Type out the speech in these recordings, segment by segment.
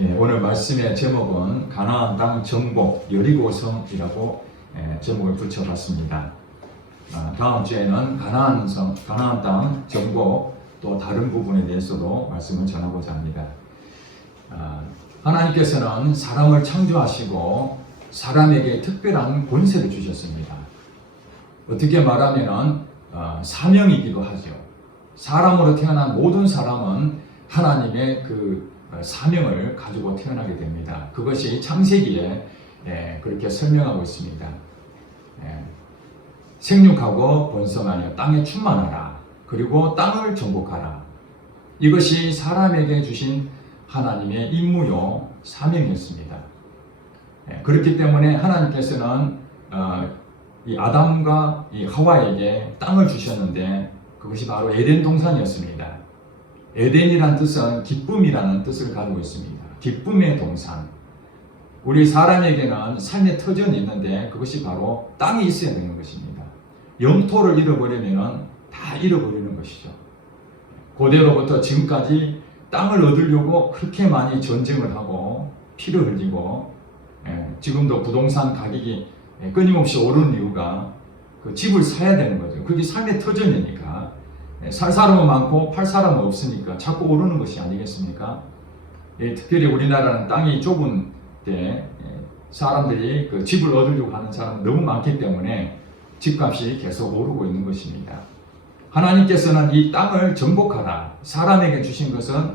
오늘 말씀의 제목은 가나안 땅 정복 여리고성이라고 제목을 붙여봤습니다. 다음 주에는 가나안 땅 정복 또 다른 부분에 대해서도 말씀을 전하고자 합니다. 하나님께서는 사람을 창조하시고 사람에게 특별한 권세를 주셨습니다. 어떻게 말하면 사명이기도 하죠. 사람으로 태어난 모든 사람은 하나님의 그 사명을 가지고 태어나게 됩니다. 그것이 창세기에 그렇게 설명하고 있습니다. 생육하고 번성하여 땅에 충만하라. 그리고 땅을 정복하라. 이것이 사람에게 주신 하나님의 임무요 사명이었습니다. 그렇기 때문에 하나님께서는 이 아담과 이 하와에게 땅을 주셨는데 그것이 바로 에덴 동산이었습니다. 에덴이란 뜻은 기쁨이라는 뜻을 가지고 있습니다. 기쁨의 동산. 우리 사람에게는 삶의 터전이 있는데 그것이 바로 땅이 있어야 되는 것입니다. 영토를 잃어버리면 다 잃어버리는 것이죠. 고대로부터 지금까지 땅을 얻으려고 그렇게 많이 전쟁을 하고 피를 흘리고 지금도 부동산 가격이 끊임없이 오르는 이유가 그 집을 사야 되는 거죠. 그게 삶의 터전이니까. 살 사람은 많고 팔 사람은 없으니까 자꾸 오르는 것이 아니겠습니까? 특별히 우리나라는 땅이 좁은 때 사람들이 그 집을 얻으려고 하는 사람이 너무 많기 때문에 집값이 계속 오르고 있는 것입니다. 하나님께서는 이 땅을 정복하라. 사람에게 주신 것은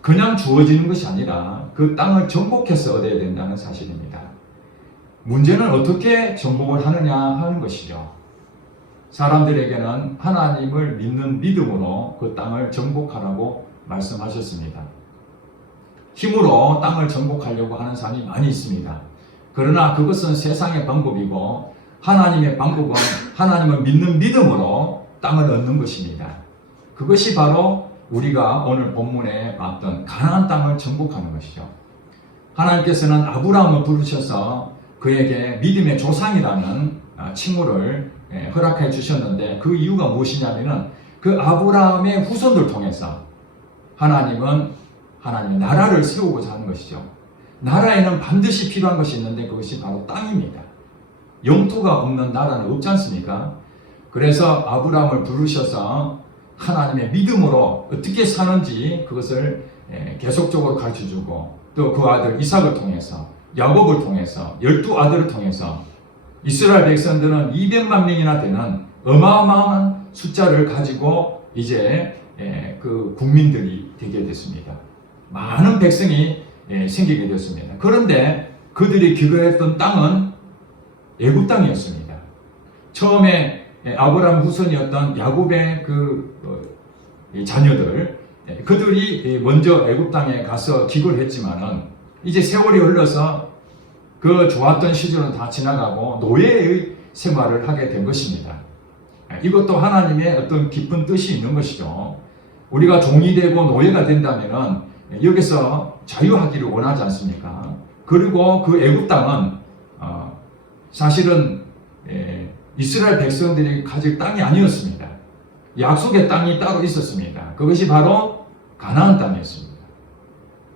그냥 주어지는 것이 아니라 그 땅을 정복해서 얻어야 된다는 사실입니다. 문제는 어떻게 정복을 하느냐 하는 것이죠. 사람들에게는 하나님을 믿는 믿음으로 그 땅을 정복하라고 말씀하셨습니다. 힘으로 땅을 정복하려고 하는 사람이 많이 있습니다. 그러나 그것은 세상의 방법이고 하나님의 방법은 하나님을 믿는 믿음으로 땅을 얻는 것입니다. 그것이 바로 우리가 오늘 본문에 봤던 가나안 땅을 정복하는 것이죠. 하나님께서는 아브라함을 부르셔서 그에게 믿음의 조상이라는 칭호를 허락해 주셨는데 그 이유가 무엇이냐면은 그 아브라함의 후손들 통해서 하나님은 하나님의 나라를 세우고자 하는 것이죠. 나라에는 반드시 필요한 것이 있는데 그것이 바로 땅입니다. 영토가 없는 나라는 없지 않습니까? 그래서 아브라함을 부르셔서 하나님의 믿음으로 어떻게 사는지 그것을 계속적으로 가르쳐주고 또 그 아들 이삭을 통해서 야곱을 통해서 12아들을 통해서 이스라엘 백성들은 200만 명이나 되는 어마어마한 숫자를 가지고 이제 그 국민들이 되게 됐습니다. 많은 백성이 생기게 되었습니다. 그런데 그들이 기거했던 땅은 애굽 땅이었습니다. 처음에 아브라함 후손이었던 야곱의 그 자녀들 그들이 먼저 애굽 땅에 가서 기거를 했지만은 이제 세월이 흘러서 그 좋았던 시절은 다 지나가고 노예의 생활을 하게 된 것입니다. 이것도 하나님의 어떤 깊은 뜻이 있는 것이죠. 우리가 종이 되고 노예가 된다면은 여기서 자유하기를 원하지 않습니까? 그리고 그 애굽 땅은 사실은 이스라엘 백성들이 가질 땅이 아니었습니다. 약속의 땅이 따로 있었습니다. 그것이 바로 가나안 땅이었습니다.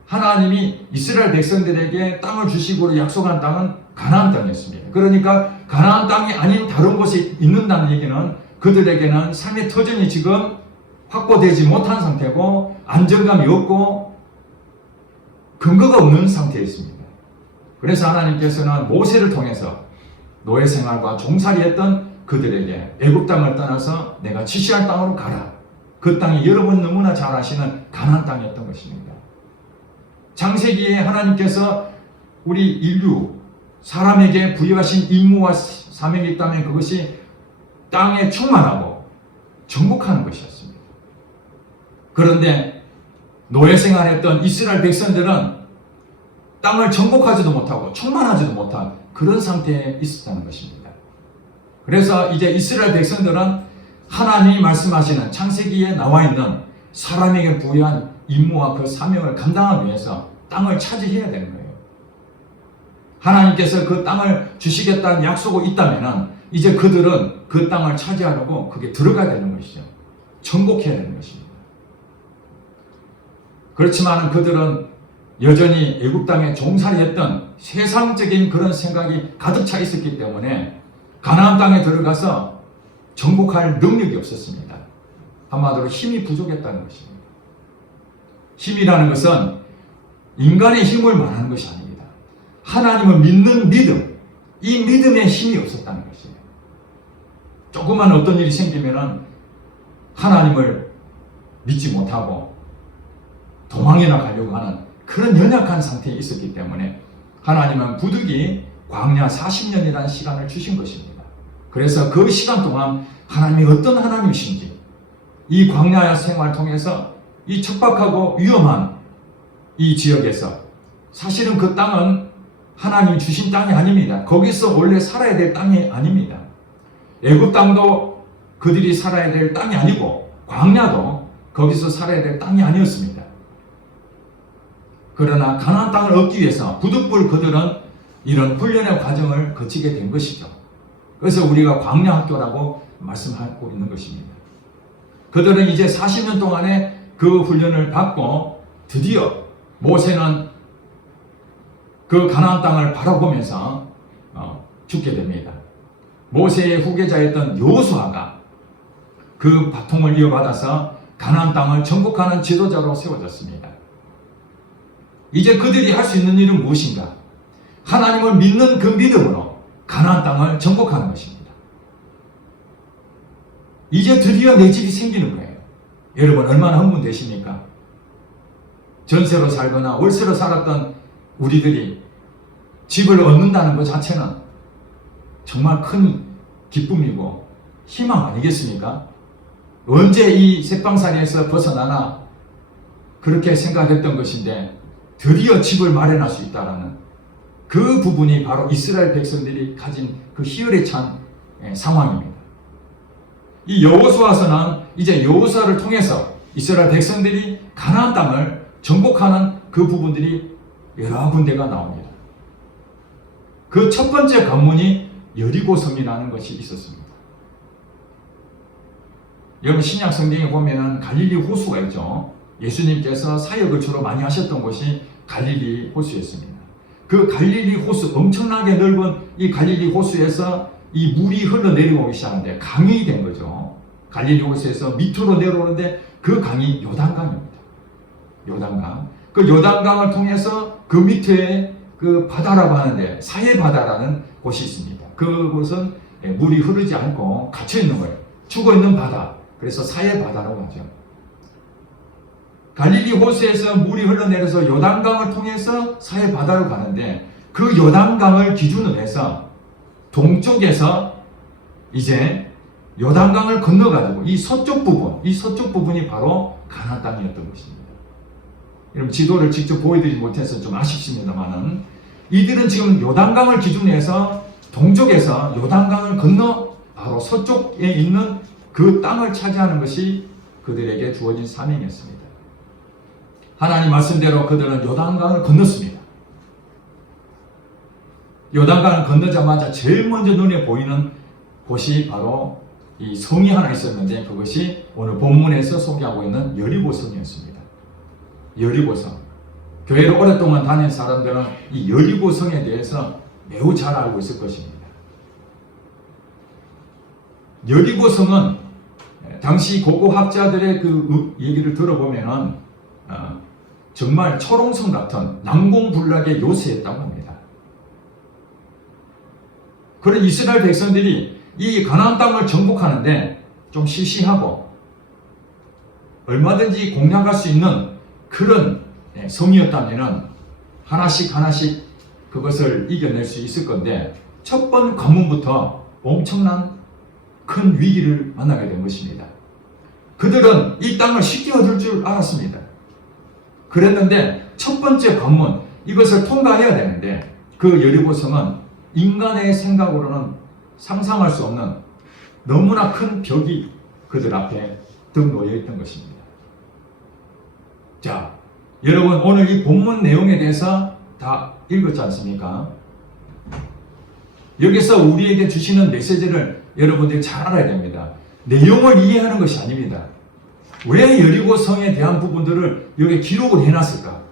하나님이 이스라엘 백성들에게 땅을 주시고 약속한 땅은 가나안 땅이었습니다. 그러니까 가나안 땅이 아닌 다른 곳에 있는다는 얘기는 그들에게는 삶의 터전이 지금 확보되지 못한 상태고 안정감이 없고 근거가 없는 상태였습니다. 그래서 하나님께서는 모세를 통해서 노예 생활과 종살이했던 그들에게 애굽 땅을 떠나서 내가 지시할 땅으로 가라. 그 땅이 여러분 너무나 잘 아시는 가나안 땅이었던 것입니다. 창세기에 하나님께서 우리 인류, 사람에게 부여하신 임무와 사명이 있다면 그것이 땅에 충만하고 정복하는 것이었습니다. 그런데 노예 생활했던 이스라엘 백성들은 땅을 정복하지도 못하고 충만하지도 못한 그런 상태에 있었다는 것입니다. 그래서 이제 이스라엘 백성들은 하나님이 말씀하시는 창세기에 나와 있는 사람에게 부여한 임무와 그 사명을 감당하기 위해서 땅을 차지해야 되는 거예요. 하나님께서 그 땅을 주시겠다는 약속이 있다면 이제 그들은 그 땅을 차지하려고 그게 들어가야 되는 것이죠. 정복해야 되는 것입니다. 그렇지만 그들은 여전히 애굽 땅에 종살이했던 세상적인 그런 생각이 가득 차 있었기 때문에 가나안 땅에 들어가서 정복할 능력이 없었습니다. 한마디로 힘이 부족했다는 것입니다. 힘이라는 것은 인간의 힘을 말하는 것이 아닙니다. 하나님을 믿는 믿음, 이 믿음에 힘이 없었다는 것이에요. 조그만 어떤 일이 생기면 하나님을 믿지 못하고 도망이나 가려고 하는 그런 연약한 상태에 있었기 때문에 하나님은 부득이 광야 40년이라는 시간을 주신 것입니다. 그래서 그 시간 동안 하나님이 어떤 하나님이신지 이 광야 생활을 통해서 이 척박하고 위험한 이 지역에서 사실은 그 땅은 하나님이 주신 땅이 아닙니다. 거기서 원래 살아야 될 땅이 아닙니다. 애굽 땅도 그들이 살아야 될 땅이 아니고 광야도 거기서 살아야 될 땅이 아니었습니다. 그러나 가나안 땅을 얻기 위해서 부득불 그들은 이런 훈련의 과정을 거치게 된 것이죠. 그래서 우리가 광야 학교라고 말씀하고 있는 것입니다. 그들은 이제 40년 동안의 그 훈련을 받고 드디어 모세는 그 가나안 땅을 바라보면서 죽게 됩니다. 모세의 후계자였던 여호수아가 그 바통을 이어받아서 가나안 땅을 정복하는 지도자로 세워졌습니다. 이제 그들이 할 수 있는 일은 무엇인가? 하나님을 믿는 그 믿음으로 가나안 땅을 정복하는 것입니다. 이제 드디어 내 집이 생기는 거예요. 여러분 얼마나 흥분되십니까? 전세로 살거나 월세로 살았던 우리들이 집을 얻는다는 것 자체는 정말 큰 기쁨이고 희망 아니겠습니까? 언제 이 색방살이에서 벗어나나 그렇게 생각했던 것인데 드디어 집을 마련할 수 있다는 그 부분이 바로 이스라엘 백성들이 가진 그 희열에 찬 상황입니다. 이 여호수아서는 이제 여호수아를 통해서 이스라엘 백성들이 가나안 땅을 정복하는 그 부분들이 여러 군데가 나옵니다. 그 첫 번째 관문이 여리고성이라는 것이 있었습니다. 여러분 신약 성경에 보면은 갈릴리 호수가 있죠. 예수님께서 사역을 주로 많이 하셨던 곳이 갈릴리 호수였습니다. 그 갈릴리 호수, 엄청나게 넓은 이 갈릴리 호수에서 이 물이 흘러내려오기 시작하는데 강이 된 거죠. 갈릴리 호수에서 밑으로 내려오는데 그 강이 요단강입니다. 요단강. 그 요단강을 통해서 그 밑에 그 바다라고 하는데 사해바다라는 곳이 있습니다. 그곳은 물이 흐르지 않고 갇혀있는 거예요. 죽어있는 바다. 그래서 사해바다라고 하죠. 갈릴리 호수에서 물이 흘러내려서 요단강을 통해서 사해바다로 가는데 그 요단강을 기준으로 해서 동쪽에서 이제 요단강을 건너가지고 이 서쪽 부분이 바로 가나안 땅이었던 것입니다. 여러분 지도를 직접 보여드리지 못해서 좀 아쉽습니다만은 이들은 지금 요단강을 기준으로 해서 동쪽에서 요단강을 건너 바로 서쪽에 있는 그 땅을 차지하는 것이 그들에게 주어진 사명이었습니다. 하나님 말씀대로 그들은 요단강을 건넜습니다. 요단강을 건너자마자 제일 먼저 눈에 보이는 곳이 바로 이 성이 하나 있었는데 그것이 오늘 본문에서 소개하고 있는 여리고성이었습니다. 여리고성. 교회를 오랫동안 다닌 사람들은 이 여리고성에 대해서 매우 잘 알고 있을 것입니다. 여리고성은 당시 고고학자들의 그 얘기를 들어보면은 정말 초롱성 같은 난공불락의 요새였다고 합니다. 그런 이스라엘 백성들이 이 가나안 땅을 정복하는데 좀 시시하고 얼마든지 공략할 수 있는 그런 성이었다면 하나씩 그것을 이겨낼 수 있을 건데 첫 번 관문부터 엄청난 큰 위기를 만나게 된 것입니다. 그들은 이 땅을 쉽게 얻을 줄 알았습니다. 그랬는데 첫 번째 관문 이것을 통과해야 되는데 그 여리고성은 인간의 생각으로는 상상할 수 없는 너무나 큰 벽이 그들 앞에 등 놓여 있던 것입니다. 자, 여러분 오늘 이 본문 내용에 대해서 다 읽었지 않습니까? 여기서 우리에게 주시는 메시지를 여러분들이 잘 알아야 됩니다. 내용을 이해하는 것이 아닙니다. 왜 여리고성에 대한 부분들을 여기 기록을 해놨을까?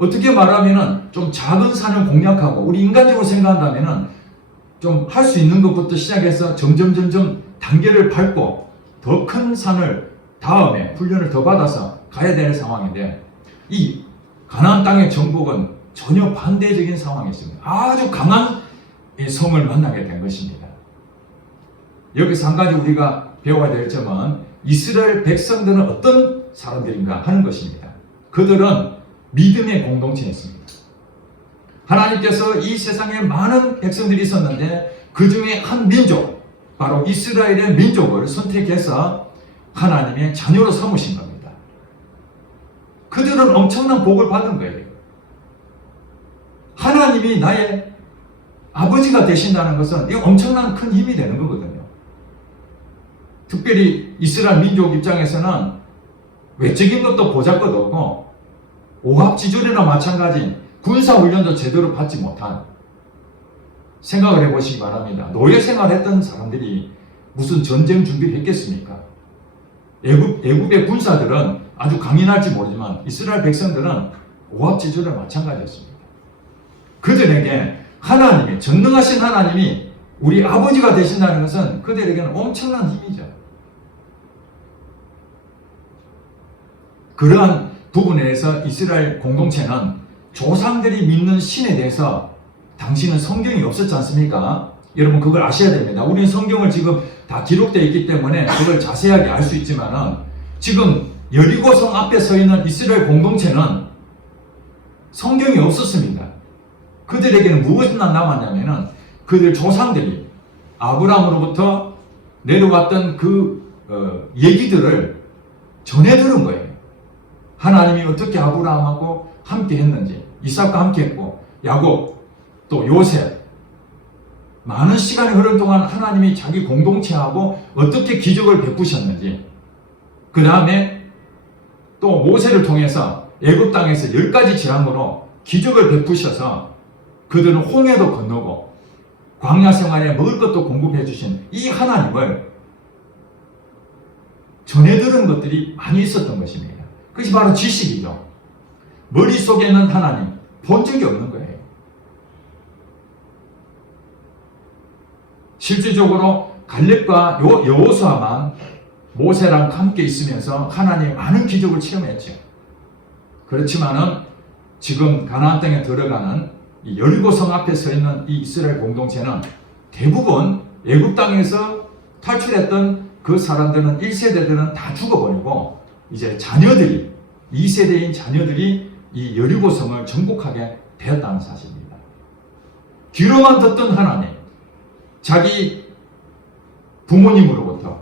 어떻게 말하면은 좀 작은 산을 공략하고 우리 인간적으로 생각한다면은 좀 할 수 있는 것부터 시작해서 점점 단계를 밟고 더 큰 산을 다음에 훈련을 더 받아서 가야 되는 상황인데 이 가나안 땅의 정복은 전혀 반대적인 상황이었습니다. 아주 강한 성을 만나게 된 것입니다. 여기서 한 가지 우리가 배워야 될 점은 이스라엘 백성들은 어떤 사람들인가 하는 것입니다. 그들은 믿음의 공동체였습니다. 하나님께서 이 세상에 많은 백성들이 있었는데 그 중에 한 민족, 바로 이스라엘의 민족을 선택해서 하나님의 자녀로 삼으신 겁니다. 그들은 엄청난 복을 받은 거예요. 하나님이 나의 아버지가 되신다는 것은 이거 엄청난 큰 힘이 되는 거거든요. 특별히 이스라엘 민족 입장에서는 외적인 것도 보잘것없고 오합지졸이나 마찬가지인 군사훈련도 제대로 받지 못한, 생각을 해보시기 바랍니다. 노예 생활했던 사람들이 무슨 전쟁 준비를 했겠습니까? 애굽의 군사들은 아주 강인할지 모르지만 이스라엘 백성들은 오합지졸이나 마찬가지였습니다. 그들에게 하나님이, 전능하신 하나님이 우리 아버지가 되신다는 것은 그들에게는 엄청난 힘이죠. 그러한 부분에서 이스라엘 공동체는 조상들이 믿는 신에 대해서, 당시는 성경이 없었지 않습니까? 여러분 그걸 아셔야 됩니다. 우리는 성경을 지금 다 기록되어 있기 때문에 그걸 자세하게 알 수 있지만은 지금 여리고성 앞에 서 있는 이스라엘 공동체는 성경이 없었습니다. 그들에게는 무엇이 남았냐면은 그들 조상들이 아브라함으로부터 내려왔던 그 얘기들을 전해 들은 거예요. 하나님이 어떻게 아브라함하고 함께 했는지, 이삭과 함께 했고 야곱 또 요셉, 많은 시간이 흐른 동안 하나님이 자기 공동체하고 어떻게 기적을 베푸셨는지, 그 다음에 또 모세를 통해서 애굽 땅에서 10가지 재앙으로 기적을 베푸셔서 그들은 홍해도 건너고 광야 생활에 먹을 것도 공급해 주신 이 하나님을 전해 들은 것들이 많이 있었던 것입니다. 그것이 바로 지식이죠. 머릿속에 있는 하나님 본 적이 없는 거예요. 실질적으로 갈렙과 여호수아만 모세랑 함께 있으면서 하나님의 많은 기적을 체험했죠. 그렇지만은 지금 가나안 땅에 들어가는 이 여리고성 앞에 서 있는 이 이스라엘 공동체는 대부분 애굽 땅에서 탈출했던 그 사람들은 1세대들은 다 죽어버리고 이제 자녀들이, 2세대인 자녀들이 이 여리고성을 정복하게 되었다는 사실입니다. 귀로만 듣던 하나님, 자기 부모님으로부터,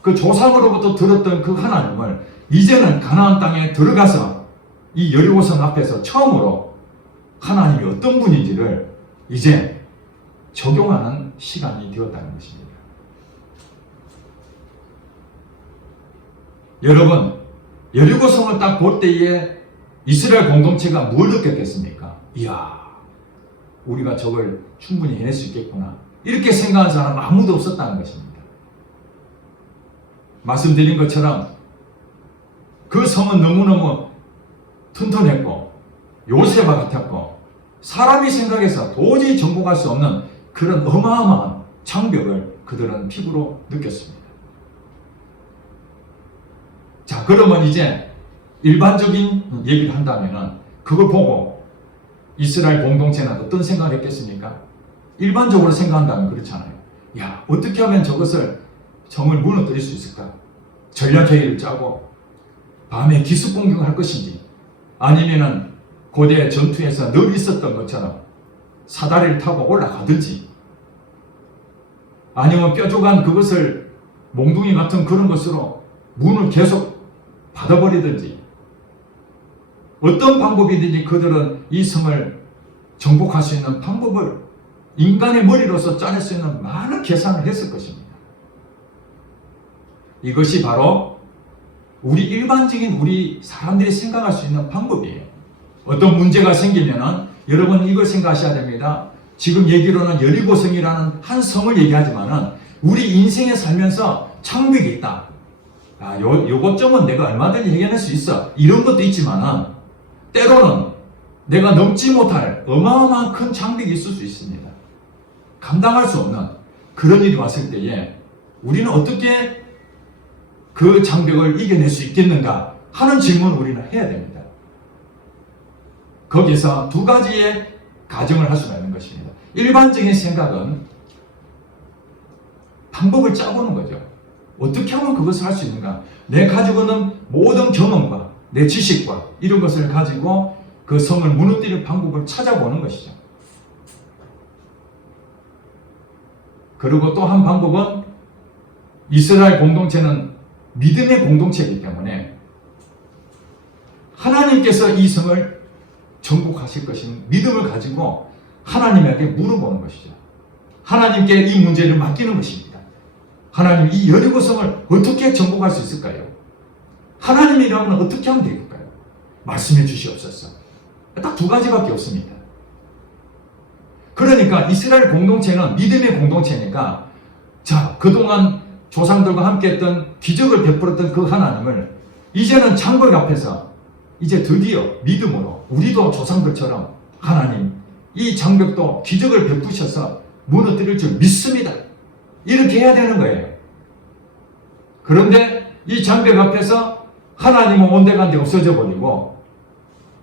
그 조상으로부터 들었던 그 하나님을 이제는 가나안 땅에 들어가서 이 여리고성 앞에서 처음으로 하나님이 어떤 분인지를 이제 적용하는 시간이 되었다는 것입니다. 여러분, 여리고성을 딱 볼 때에 이스라엘 공동체가 뭘 느꼈겠습니까? 이야, 우리가 저걸 충분히 해낼 수 있겠구나. 이렇게 생각하는 사람은 아무도 없었다는 것입니다. 말씀드린 것처럼 그 성은 너무너무 튼튼했고 요새와 같았고 사람이 생각해서 도저히 정복할 수 없는 그런 어마어마한 장벽을 그들은 피부로 느꼈습니다. 자, 그러면 이제 일반적인 얘기를 한다면은 그걸 보고 이스라엘 공동체는 어떤 생각을 했겠습니까? 일반적으로 생각한다면 그렇잖아요. 야, 어떻게 하면 저것을 정을 무너뜨릴 수 있을까? 전략회의를 짜고 밤에 기습 공격을 할 것인지, 아니면은 고대 전투에서 늘 있었던 것처럼 사다리를 타고 올라가든지, 아니면 뾰족한 그것을 몽둥이 같은 그런 것으로 문을 계속 받아버리든지, 어떤 방법이든지 그들은 이 성을 정복할 수 있는 방법을 인간의 머리로서 짜낼 수 있는 많은 계산을 했을 것입니다. 이것이 바로 우리 일반적인 우리 사람들이 생각할 수 있는 방법이에요. 어떤 문제가 생기면은 여러분 이걸 생각하셔야 됩니다. 지금 얘기로는 여리고성이라는 한 성을 얘기하지만은 우리 인생에 살면서 창벽이 있다. 요것 점은 내가 얼마든지 해결할 수 있어. 이런 것도 있지만은 때로는 내가 넘지 못할 어마어마한 큰 장벽이 있을 수 있습니다. 감당할 수 없는 그런 일이 왔을 때에 우리는 어떻게 그 장벽을 이겨낼 수 있겠는가 하는 질문을 우리는 해야 됩니다. 거기서 두 가지의 가정을 할 수가 있는 것입니다. 일반적인 생각은 방법을 짜보는 거죠. 어떻게 하면 그것을 할 수 있는가? 내 가지고 있는 모든 경험과 내 지식과 이런 것을 가지고 그 성을 무너뜨릴 방법을 찾아보는 것이죠. 그리고 또 한 방법은 이스라엘 공동체는 믿음의 공동체이기 때문에 하나님께서 이 성을 정복하실 것인 믿음을 가지고 하나님에게 물어보는 것이죠. 하나님께 이 문제를 맡기는 것입니다. 하나님, 이 여리고성을 어떻게 정복할 수 있을까요? 하나님이라면 어떻게 하면 되겠까요? 말씀해 주시옵소서. 딱 두 가지밖에 없습니다. 그러니까 이스라엘 공동체는 믿음의 공동체니까 자, 그동안 조상들과 함께 했던 기적을 베풀었던 그 하나님을 이제는 장벽 앞에서 이제 드디어 믿음으로 우리도 조상들처럼 하나님, 이 장벽도 기적을 베푸셔서 무너뜨릴 줄 믿습니다. 이렇게 해야 되는 거예요. 그런데 이 장벽 앞에서 하나님은 온데간데 없어져 버리고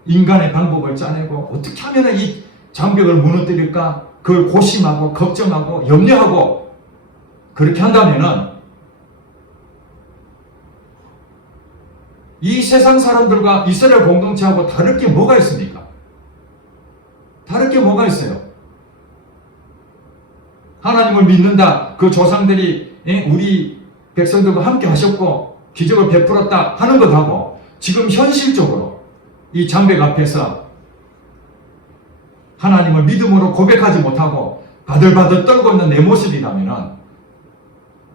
인간의 방법을 짜내고 어떻게 하면 이 장벽을 무너뜨릴까 그걸 고심하고 걱정하고 염려하고 그렇게 한다면은 이 세상 사람들과 이스라엘 공동체하고 다를 게 뭐가 있습니까? 다를 게 뭐가 있어요? 하나님을 믿는다. 그 조상들이 우리 백성들과 함께 하셨고 기적을 베풀었다 하는 것하고 지금 현실적으로 이 장벽 앞에서 하나님을 믿음으로 고백하지 못하고 바들바들 떨고 있는 내 모습이라면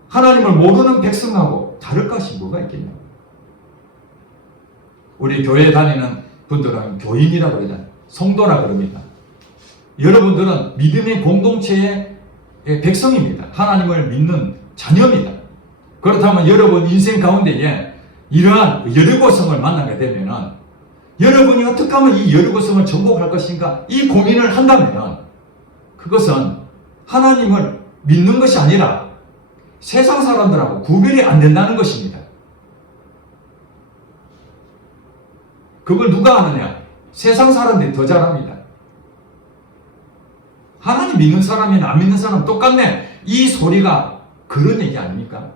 하나님을 모르는 백성하고 다를 것이 뭐가 있겠냐? 우리 교회에 다니는 분들은 교인이라고 그러잖아요. 성도라 그럽니다. 여러분들은 믿음의 공동체의 백성입니다. 하나님을 믿는 자녀입니다. 그렇다면 여러분 인생 가운데에 이러한 여리고성을 만나게 되면은 여러분이 어떻게 하면 이 여리고성을 정복할 것인가 이 고민을 한다면은 그것은 하나님을 믿는 것이 아니라 세상 사람들하고 구별이 안 된다는 것입니다. 그걸 누가 하느냐? 세상 사람들이 더 잘합니다. 하나님 믿는 사람이나 안 믿는 사람 똑같네. 이 소리가 그런 얘기 아닙니까?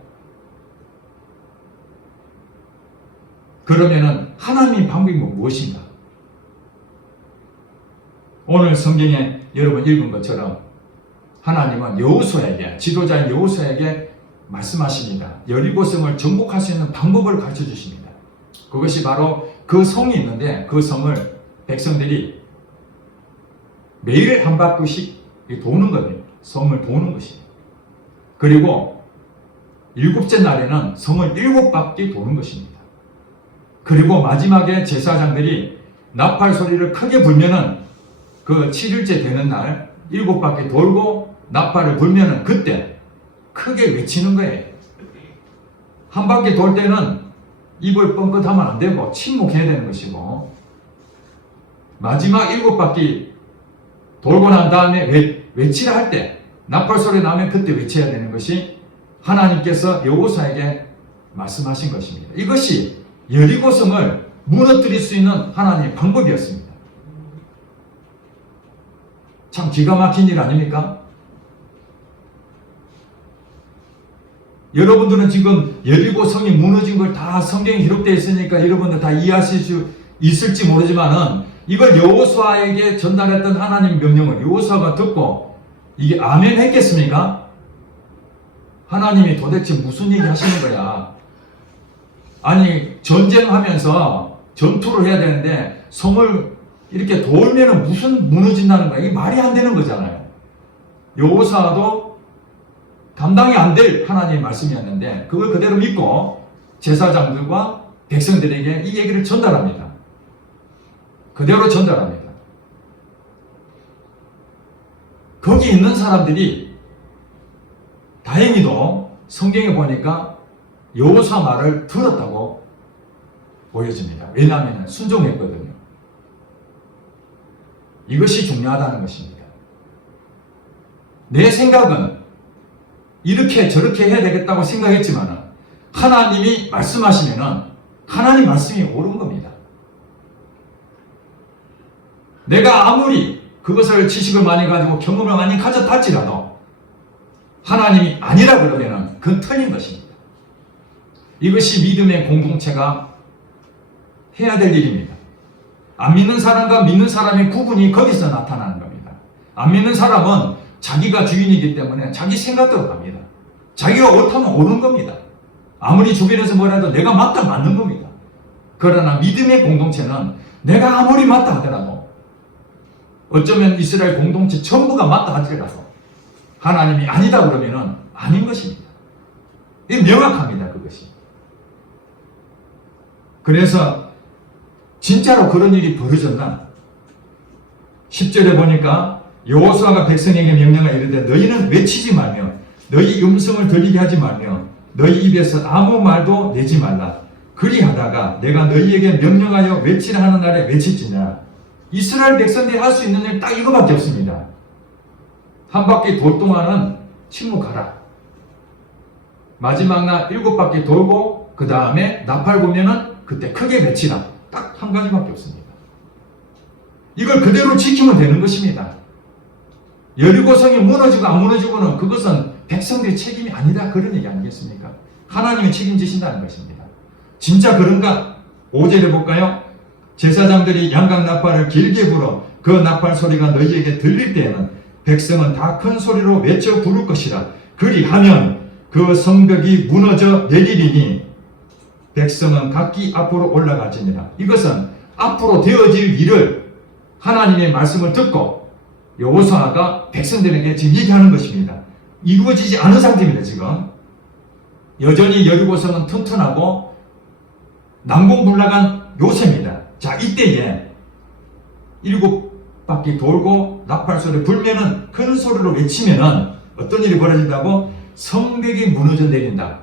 그러면은 하나님의 방법이 무엇인가? 오늘 성경에 여러분 읽은 것처럼 하나님은 여호수아에게 지도자인 여호수아에게 말씀하십니다. 여리고성을 정복할 수 있는 방법을 가르쳐 주십니다. 그것이 바로 그 성이 있는데 그 성을 백성들이 매일 한 바퀴씩 도는 겁니다. 성을 도는 것입니다. 그리고 일곱째 날에는 성을 7바퀴 도는 것입니다. 그리고 마지막에 제사장들이 나팔 소리를 크게 불면은 그 7일째 되는 날 7바퀴 돌고 나팔을 불면은 그때 크게 외치는 거예요. 한 바퀴 돌 때는 입을 뻥긋하면 안 되고 침묵해야 되는 것이고 마지막 7바퀴 돌고 난 다음에 외치라 할 때 나팔 소리 나면 그때 외쳐야 되는 것이 하나님께서 여호수아에게 말씀하신 것입니다. 이것이 여리고성을 무너뜨릴 수 있는 하나님의 방법이었습니다. 참 기가 막힌 일 아닙니까? 여러분들은 지금 여리고성이 무너진 걸 다 성경에 기록되어 있으니까 여러분들 다 이해하실 수 있을지 모르지만은 이걸 여호수아에게 전달했던 하나님 명령을 여호수아가 듣고 이게 아멘 했겠습니까? 하나님이 도대체 무슨 얘기 하시는 거야? 아니 전쟁하면서 전투를 해야 되는데 성을 이렇게 돌면은 무슨 무너진다는 거야? 이게 말이 안 되는 거잖아요. 여호수아도 감당이 안 될 하나님의 말씀이었는데 그걸 그대로 믿고 제사장들과 백성들에게 이 얘기를 전달합니다. 그대로 전달합니다. 거기 있는 사람들이 다행히도 성경에 보니까 여호수아 말을 들었다고 보여집니다. 왜냐하면 순종했거든요. 이것이 중요하다는 것입니다. 내 생각은 이렇게 저렇게 해야 되겠다고 생각했지만 하나님이 말씀하시면은 하나님 말씀이 옳은 겁니다. 내가 아무리 그것을 지식을 많이 가지고 경험을 많이 가졌다 할지라도 하나님이 아니라 그러면은 그건 틀린 것입니다. 이것이 믿음의 공동체가 해야 될 일입니다. 안 믿는 사람과 믿는 사람의 구분이 거기서 나타나는 겁니다. 안 믿는 사람은 자기가 주인이기 때문에 자기 생각대로 갑니다. 자기가 옳다면 옳은 겁니다. 아무리 주변에서 뭐라도 내가 맞다 맞는 겁니다. 그러나 믿음의 공동체는 내가 아무리 맞다 하더라도 어쩌면 이스라엘 공동체 전부가 맞다 하더라도 하나님이 아니다 그러면은 아닌 것입니다. 이게 명확합니다. 그것이. 그래서 진짜로 그런 일이 벌어졌나? 10절에 보니까 여호수아가 백성에게 명령을 이르되 너희는 외치지 말며 너희 음성을 들리게 하지 말며 너희 입에서 아무 말도 내지 말라. 그리하다가 내가 너희에게 명령하여 외치라 하는 날에 외칠지냐. 이스라엘 백성들이 할 수 있는 일 딱 이거밖에 없습니다. 한 바퀴 돌 동안은 침묵하라. 마지막 날 7바퀴 돌고 그 다음에 나팔 보면은 그때 크게 외치라. 딱 한 가지밖에 없습니다. 이걸 그대로 지키면 되는 것입니다. 여리고성이 무너지고 안 무너지고는 그것은 백성들의 책임이 아니다 그런 얘기 아니겠습니까? 하나님이 책임지신다는 것입니다. 진짜 그런가? 5절에 볼까요? 제사장들이 양각 나팔을 길게 불어 그 나팔 소리가 너희에게 들릴 때에는 백성은 다 큰 소리로 외쳐 부를 것이라. 그리하면 그 성벽이 무너져 내리리니 백성은 각기 앞으로 올라갈지니라. 이것은 앞으로 되어질 일을 하나님의 말씀을 듣고 여호수아가 백성들에게 지금 얘기하는 것입니다. 이루어지지 않은 상태입니다. 지금 여전히 여리고성은 튼튼하고 난공불락한 요새입니다. 자, 이때에 7바퀴 돌고 나팔 소리 불면은 큰 소리로 외치면은 어떤 일이 벌어진다고? 성벽이 무너져 내린다.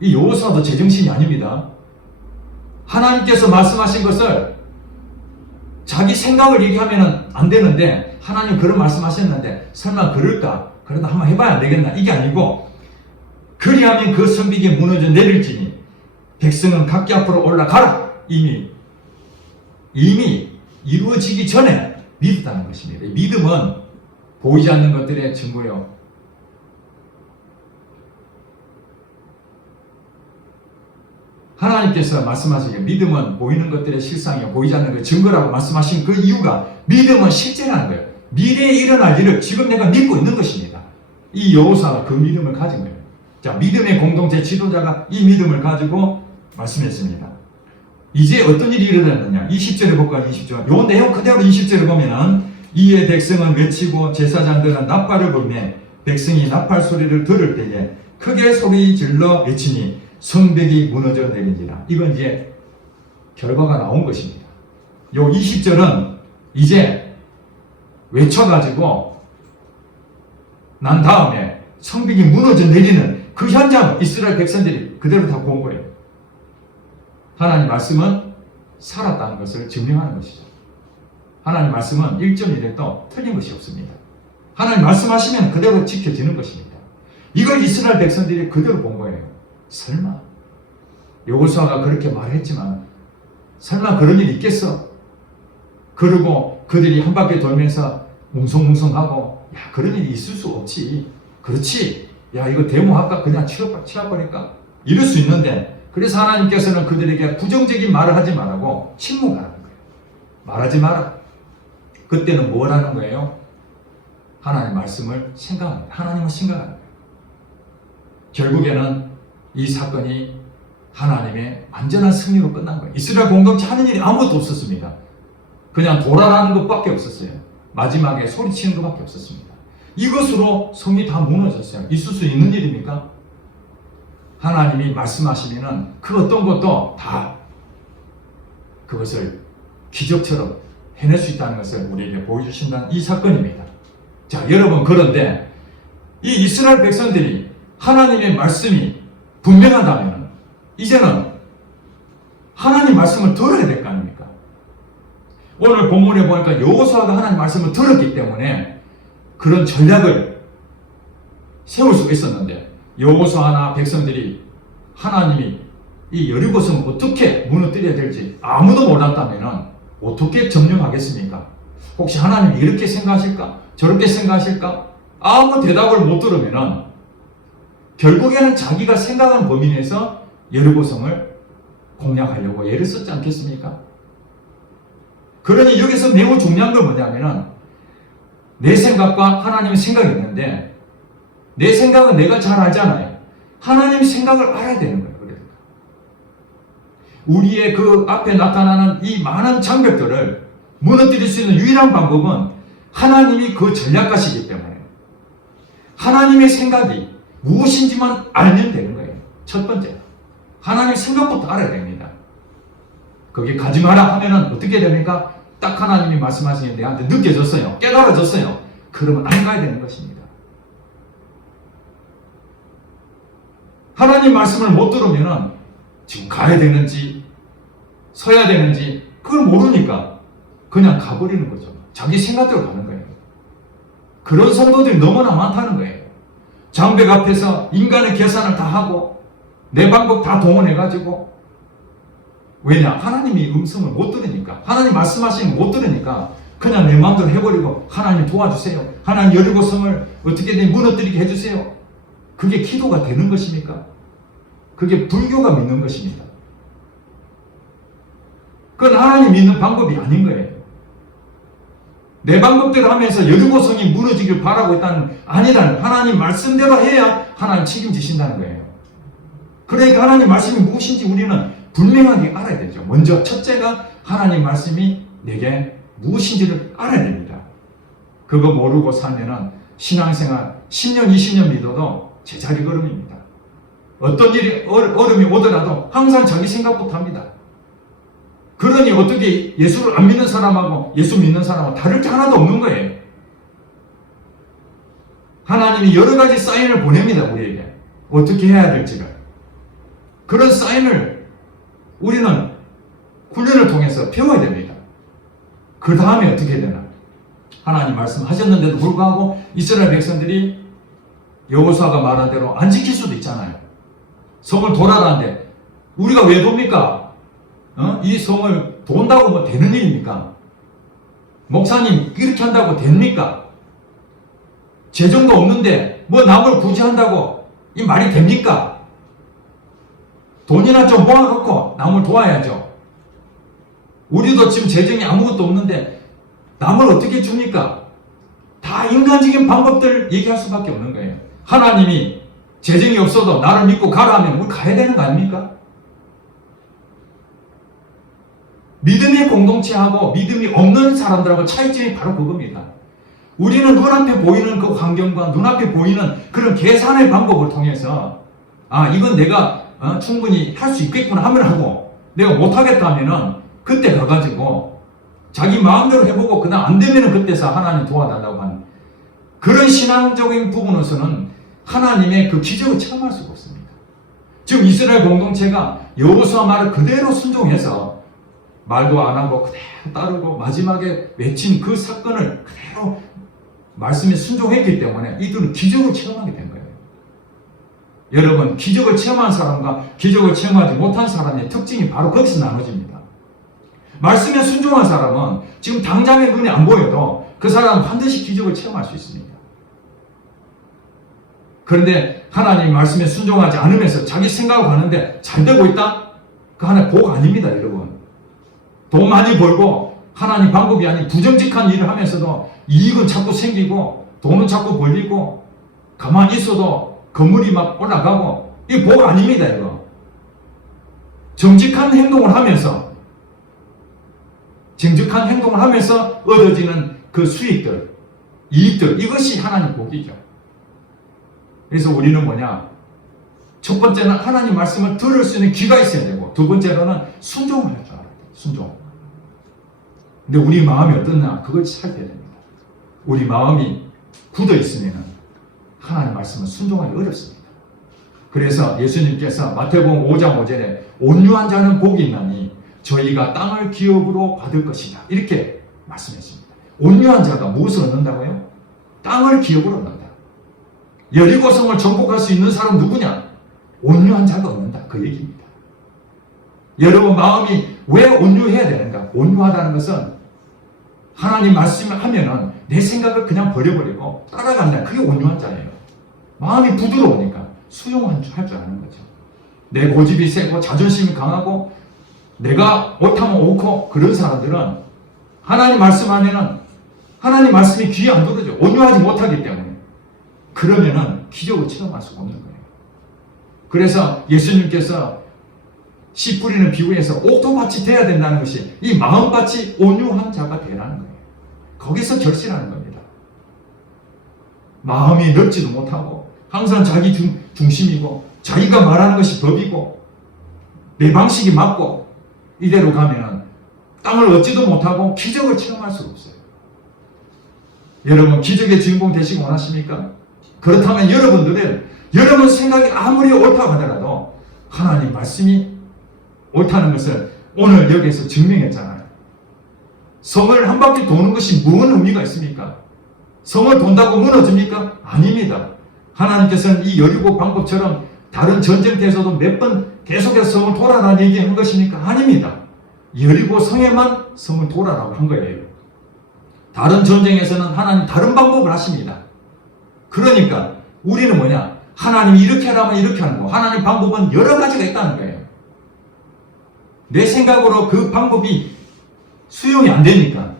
이 여호수아도 제정신이 아닙니다. 하나님께서 말씀하신 것을 자기 생각을 얘기하면 안 되는데 하나님 그런 말씀하셨는데 설마 그럴까? 그래도 한번 해봐야 안 되겠나? 이게 아니고 그리하면 그 성벽이 무너져 내릴지니 백성은 각기 앞으로 올라가라. 이미 이루어지기 전에 믿었다는 것입니다. 믿음은 보이지 않는 것들의 증거예요. 하나님께서 말씀하시기에 믿음은 보이는 것들의 실상이요 보이지 않는 것의 증거라고 말씀하신 그 이유가 믿음은 실제라는 거예요. 미래에 일어날 일을 지금 내가 믿고 있는 것입니다. 이 여호수아가 그 믿음을 가진 거예요. 자, 믿음의 공동체 지도자가 이 믿음을 가지고 말씀했습니다. 이제 어떤 일이 일어났느냐? 20절에 볼까요? 20절. 요 내용 그대로 20절에 보면은 이에 백성은 외치고 제사장들은 나팔을 불며 백성이 나팔 소리를 들을 때에 크게 소리 질러 외치니 성벽이 무너져 내린지라. 이건 이제 결과가 나온 것입니다. 요 20절은 이제 외쳐가지고 난 다음에 성벽이 무너져 내리는 그 현장을 이스라엘 백성들이 그대로 다 본 거예요. 하나님 말씀은 살았다는 것을 증명하는 것이죠. 하나님 말씀은 1.1에도 틀린 것이 없습니다. 하나님 말씀하시면 그대로 지켜지는 것입니다. 이걸 이스라엘 백성들이 그대로 본 거예요. 설마 여호수아가 그렇게 말했지만 설마 그런 일이 있겠어? 그리고 그들이 한 바퀴 돌면서 뭉성뭉성하고 야 그런 일이 있을 수 없지. 그렇지. 야 이거 데모할까? 그냥 치워버릴까? 이럴 수 있는데 그래서 하나님께서는 그들에게 부정적인 말을 하지 말라고 침묵하라는 거예요. 말하지 마라. 그때는 뭘 하는 거예요? 하나님의 말씀을 생각합니다. 하나님을 생각하는 거예요. 결국에는 이 사건이 하나님의 완전한 승리로 끝난 거예요. 이스라엘 공동체 하는 일이 아무것도 없었습니다. 그냥 돌아가는 것밖에 없었어요. 마지막에 소리치는 것밖에 없었습니다. 이것으로 성이 다 무너졌어요. 있을 수 있는 일입니까? 하나님이 말씀하시면은 그 어떤 것도 다 그것을 기적처럼 해낼 수 있다는 것을 우리에게 보여주신다는 이 사건입니다. 자, 여러분 그런데 이 이스라엘 백성들이 하나님의 말씀이 분명하다면 이제는 하나님 말씀을 들어야 될 거 아닙니까? 오늘 본문에 보니까 여호수아가 하나님 말씀을 들었기 때문에 그런 전략을 세울 수 있었는데, 여호수아나 백성들이 하나님이 이 여리고성을 어떻게 무너뜨려야 될지 아무도 몰랐다면 어떻게 점령하겠습니까? 혹시 하나님이 이렇게 생각하실까? 저렇게 생각하실까? 아무 대답을 못 들으면 결국에는 자기가 생각한 범위 내에서 여리고성을 공략하려고 애를 썼지 않겠습니까? 그러니 여기서 매우 중요한 건 뭐냐면은, 내 생각과 하나님의 생각이 있는데, 내 생각은 내가 잘 알잖아요. 하나님의 생각을 알아야 되는 거예요. 그러니까 우리의 그 앞에 나타나는 이 많은 장벽들을 무너뜨릴 수 있는 유일한 방법은 하나님이 그 전략가시기 때문에 하나님의 생각이 무엇인지만 알면 되는 거예요. 첫 번째, 하나님의 생각부터 알아야 됩니다. 거기 가지 마라 하면은 어떻게 됩니까? 딱 하나님이 말씀하신 게 내한테 느껴졌어요. 깨달아졌어요. 그러면 안 가야 되는 것입니다. 하나님 말씀을 못 들으면은 지금 가야 되는지 서야 되는지 그걸 모르니까 그냥 가버리는 거죠. 자기 생각대로 가는 거예요. 그런 성도들이 너무나 많다는 거예요. 장벽 앞에서 인간의 계산을 다 하고 내 방법 다 동원해가지고, 왜냐? 하나님이 음성을 못 들으니까, 하나님 말씀하시는 거 못 들으니까 그냥 내 마음대로 해버리고, 하나님 도와주세요, 하나님 여리고성을 어떻게든 무너뜨리게 해주세요. 그게 기도가 되는 것입니까? 그게 불교가 믿는 것입니다. 그건 하나님 믿는 방법이 아닌 거예요. 내 방법대로 하면서 여리고성이 무너지길 바라고 있다는 아니라는, 하나님 말씀대로 해야 하나님 책임지신다는 거예요. 그러니까 하나님 말씀이 무엇인지 우리는 분명하게 알아야 되죠. 먼저 첫째가 하나님 말씀이 내게 무엇인지를 알아야 됩니다. 그거 모르고 살면은 신앙생활 10년 20년 믿어도 제자리 걸음입니다. 어떤 일이 어려움이 오더라도 항상 자기 생각부터 합니다. 그러니 어떻게 예수를 안 믿는 사람하고 예수 믿는 사람하고 다를 게 하나도 없는 거예요. 하나님이 여러 가지 사인을 보냅니다. 우리에게 어떻게 해야 될지를. 그런 사인을 우리는 훈련을 통해서 배워야 됩니다. 그 다음에 어떻게 되나? 하나님 말씀하셨는데도 불구하고 이스라엘 백성들이 여호수아가 말한 대로 안 지킬 수도 있잖아요. 성을 도라라는데 우리가 왜 돕니까? 이 성을 돈다고 뭐 되는 일입니까? 목사님 이렇게 한다고 됩니까? 재정도 없는데 뭐 남을 구제한다고 이 말이 됩니까? 돈이나 좀 모아놓고 남을 도와야죠. 우리도 지금 재정이 아무것도 없는데 남을 어떻게 줍니까? 다 인간적인 방법들 얘기할 수밖에 없는 거예요. 하나님이 재정이 없어도 나를 믿고 가라 하면 우리 가야 되는 거 아닙니까? 믿음의 공동체하고 믿음이 없는 사람들하고 차이점이 바로 그겁니다. 우리는 눈앞에 보이는 그 환경과 눈앞에 보이는 그런 계산의 방법을 통해서 이건 내가 충분히 할 수 있겠구나 하면 하고, 내가 못하겠다 하면은 그때 가가지고 자기 마음대로 해보고 그다음 안 되면은 그때서 하나님 도와달라고 하는 그런 신앙적인 부분에서는 하나님의 그 기적을 체험할 수가 없습니다. 지금 이스라엘 공동체가 여호수아 말을 그대로 순종해서 말도 안 하고 그대로 따르고 마지막에 외친 그 사건을 그대로 말씀에 순종했기 때문에 이들은 기적을 체험하게 된 거예요. 여러분, 기적을 체험한 사람과 기적을 체험하지 못한 사람의 특징이 바로 거기서 나눠집니다. 말씀에 순종한 사람은 지금 당장의 눈에 안 보여도 그 사람은 반드시 기적을 체험할 수 있습니다. 그런데 하나님 말씀에 순종하지 않으면서 자기 생각을 하는데 잘 되고 있다? 그 하나의 복 아닙니다, 여러분. 돈 많이 벌고 하나님 방법이 아닌 부정직한 일을 하면서도 이익은 자꾸 생기고 돈은 자꾸 벌리고 가만히 있어도 건물이 막 올라가고, 이게 복 아닙니다, 이거. 정직한 행동을 하면서 얻어지는 그 수익들, 이익들, 이것이 하나님 복이죠. 그래서 우리는 뭐냐? 첫 번째는 하나님 말씀을 들을 수 있는 귀가 있어야 되고, 두 번째로는 순종을 할 줄 알아야 돼요. 순종. 근데 우리 마음이 어떻나? 그걸 살펴야 됩니다. 우리 마음이 굳어 있으면 하나님 말씀은 순종하기 어렵습니다. 그래서 예수님께서 마태복음 5장 5절에 온유한 자는 복이 있나니 저희가 땅을 기업으로 받을 것이다. 이렇게 말씀했습니다. 온유한 자가 무엇을 얻는다고요? 땅을 기업으로 얻는다. 여리고성을 정복할 수 있는 사람 누구냐? 온유한 자가 얻는다. 그 얘기입니다. 여러분 마음이 왜 온유해야 되는가? 온유하다는 것은 하나님 말씀을 하면은 내 생각을 그냥 버려버리고 따라간다. 그게 온유한 자예요. 마음이 부드러우니까 수용할 줄 아는 거죠. 내 고집이 세고 자존심이 강하고 내가 옳다면 옳고 그런 사람들은 하나님 말씀하면은 하나님 말씀이 귀에 안 들어오죠. 온유하지 못하기 때문에. 그러면은 기적을 체험할 수가 없는 거예요. 그래서 예수님께서 씨 뿌리는 비유에서 옥토밭이 돼야 된다는 것이 이 마음밭이 온유한 자가 되라는 거예요. 거기서 결실하는 겁니다. 마음이 넓지도 못하고 항상 자기 중심이고 자기가 말하는 것이 법이고 내 방식이 맞고 이대로 가면 땅을 얻지도 못하고 기적을 체험할 수가 없어요. 여러분 기적의 주인공 되시기 원하십니까? 그렇다면 여러분들은 여러분 생각이 아무리 옳다고 하더라도 하나님 말씀이 옳다는 것을 오늘 여기에서 증명했잖아요. 성을 한 바퀴 도는 것이 무슨 의미가 있습니까? 성을 돈다고 무너집니까? 아닙니다. 하나님께서는 이 여리고 방법처럼 다른 전쟁터에서도 몇 번 계속해서 성을 돌아라 얘기한 것입니까? 아닙니다. 여리고 성에만 성을 돌아라고 한 거예요. 다른 전쟁에서는 하나님 다른 방법을 하십니다. 그러니까 우리는 뭐냐? 하나님이 이렇게 하라면 이렇게 하는 거. 하나님 방법은 여러 가지가 있다는 거예요. 내 생각으로 그 방법이 수용이 안 되니까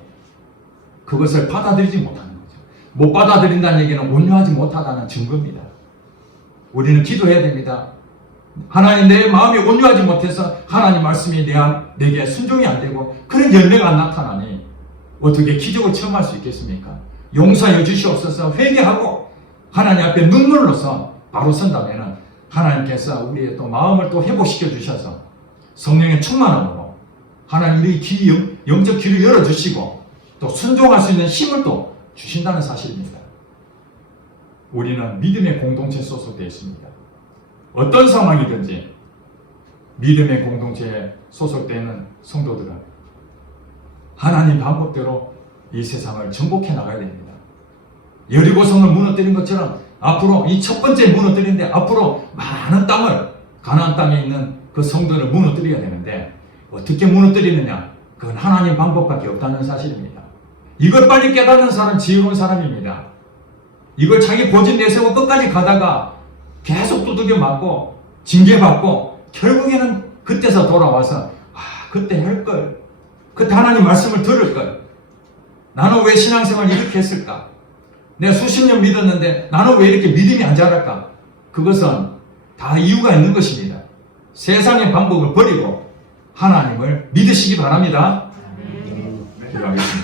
그것을 받아들이지 못하는 거죠. 못 받아들인다는 얘기는 온유하지 못하다는 증거입니다. 우리는 기도해야 됩니다. 하나님 내 마음이 온유하지 못해서 하나님 말씀이 내게 순종이 안 되고 그런 열매가 안 나타나니 어떻게 기적을 체험할 수 있겠습니까? 용서해 주시옵소서 회개하고 하나님 앞에 눈물로서 바로 선다면 하나님께서 우리의 또 마음을 또 회복시켜 주셔서 성령의 충만함으로 하나님 우리 영적 귀를 열어주시고 또 순종할 수 있는 힘을 또 주신다는 사실입니다. 우리는 믿음의 공동체에 소속되어 있습니다. 어떤 상황이든지 믿음의 공동체에 소속되는 성도들은 하나님 방법대로 이 세상을 정복해 나가야 됩니다. 여리고성을 무너뜨린 것처럼 앞으로 이 첫 번째 무너뜨리는데 앞으로 많은 땅을 가나안 땅에 있는 그 성도를 무너뜨려야 되는데 어떻게 무너뜨리느냐? 그건 하나님 방법밖에 없다는 사실입니다. 이걸 빨리 깨닫는 사람 지혜로운 사람입니다. 이걸 자기 고집 내세우고 끝까지 가다가 계속 두들겨 맞고 징계받고 결국에는 그때서 돌아와서 그때 할걸, 그때 하나님 말씀을 들을걸, 나는 왜 신앙생활 이렇게 했을까? 내가 수십 년 믿었는데 나는 왜 이렇게 믿음이 안 자랄까? 그것은 다 이유가 있는 것입니다. 세상의 방법을 버리고 하나님을 믿으시기 바랍니다. 기도하겠습니다.